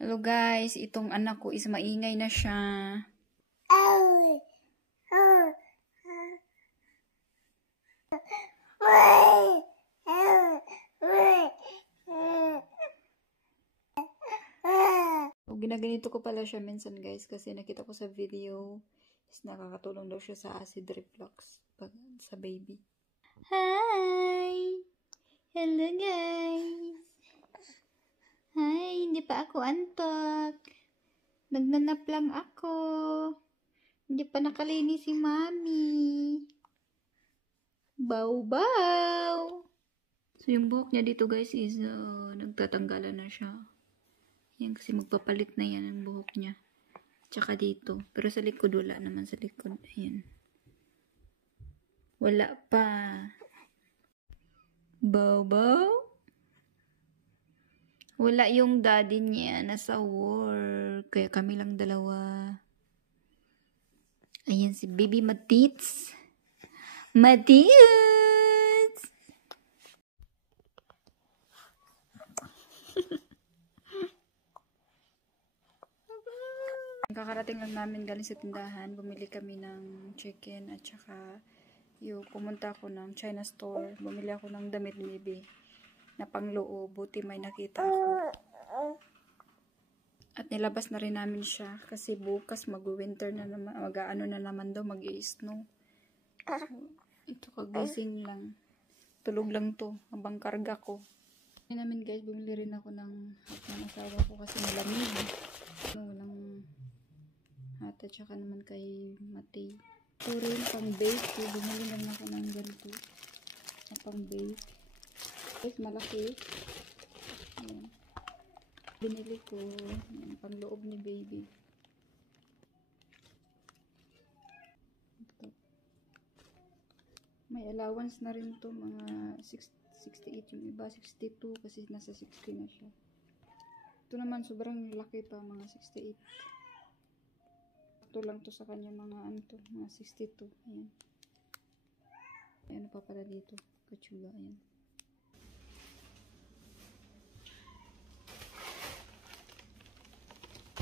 Hello guys, itong anak ko is maingay na siya. O, ginaganito ko pala siya minsan guys kasi nakita ko sa video is nakakatulong daw siya sa acid reflux sa baby. Hi! Hello guys! Hi! Hindi pa ako antok. Nagnanap lang ako. Hindi pa nakalinis si mami. Bow! So yung buhok niya dito guys is nagtatanggalan na siya. Yan kasi magpapalit na yan ang buhok niya. Tsaka dito. Pero sa likod wala naman sa likod. Ayan. Wala pa. Bow. Wala yung daddy niya. Nasa work. Kaya kami lang dalawa. Ayan si baby Matits. Matits! Kakarating lang namin galing sa tindahan. Bumili kami ng chicken at saka yung pumunta ako ng China store. Bumili ako ng damit ni baby na pangloob. Buti may nakita ako. At nilabas na rin namin siya kasi bukas mag-winter na naman. Mag-ano na naman daw, mag-i-snow. So, ito kagising lang. Tulog lang to habang karga ko. Hindi namin guys, bumili rin ako ng hat ng asawa ko kasi malamig. Walang hat at saka naman kay Matay. Ito rin pang bake. Bumili naman ako ng ganito. Pang bake. Guys, malaki. Ayan. Binili ko. Ayan, pang loob ni baby. Ito. May allowance na rin to mga 68 yung iba, 62 kasi nasa 60 na siya. Ito naman sobrang laki pa, mga 68. Ito lang to sa kanya mga ano to, mga 62. Ayan. Ano pa pala dito? Katsula, ayan.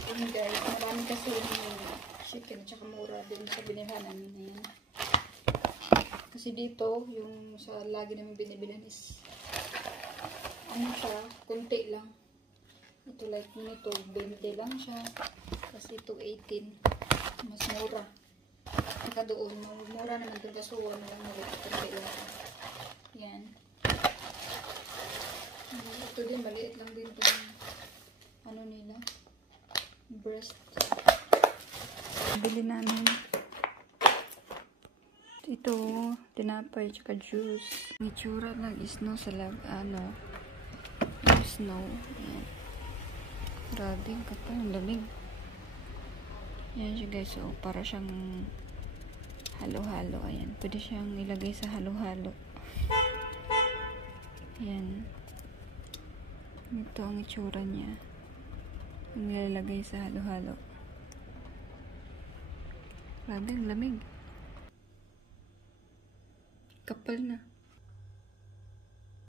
Ayan guys, marami kasi yung chicken at saka mura din sa binilhan namin. Ayan. Kasi dito, yung sa lagi namin binibilan is ano siya, kunti lang. Ito like nito, 20 lang siya. Kasi ito 18. Mas mura. Saka doon, mura naman doon kaso na lang kunti lang. Yan. Ito din, maliit lang din itong ano nila. Breast. Bili namin. Ito, tinapay, tsaka juice. May tsura ng snow sa snow. Ayan. Grabe, kapal, ang lamig. Ayan siya guys, so para siyang halo-halo. Ayan, pwede siyang ilagay sa halo-halo. Ayan. Ito ang itsura niya. Ang nilalagay sa halo-halo. Grabe, ang lamig. Kapal na.